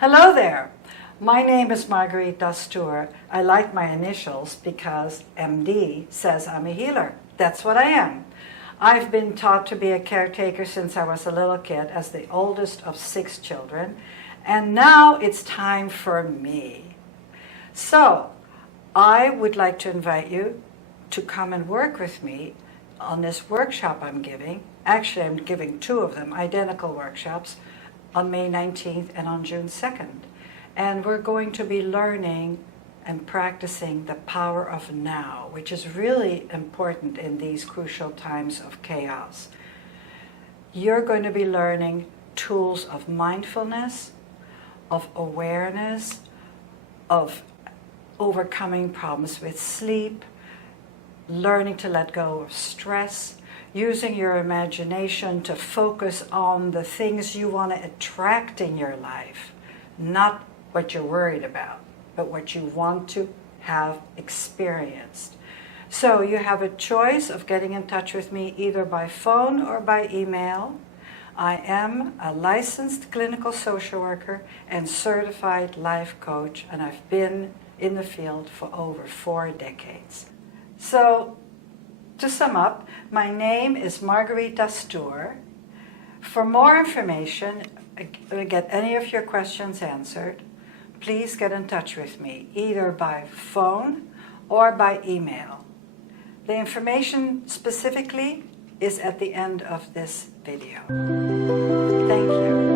Hello there. My name is Marguerite Dastoor. I like my initials because MD says I'm a healer. That's what I am. I've been taught to be a caretaker since I was a little kid, as the oldest of 6 children, and now it's time for me. So I would like to invite you to come and work with me on this workshop I'm giving. Actually, I'm giving 2 of them, identical workshops, on May 19th and on June 2nd. And we're going to be learning and practicing the power of now, which is really important in these crucial times of chaos. You're going to be learning tools of mindfulness, of awareness, of overcoming problems with sleep, learning to let go of stress, using your imagination to focus on the things you want to attract in your life, not what you're worried about, but what you want to have experienced. So you have a choice of getting in touch with me either by phone or by email. I am a licensed clinical social worker and certified life coach, and I've been in the field for over 4 decades. So, to sum up, my name is Marguerite Dastoor. For more information, get any of your questions answered, please get in touch with me, either by phone or by email. The information specifically is at the end of this video. Thank you.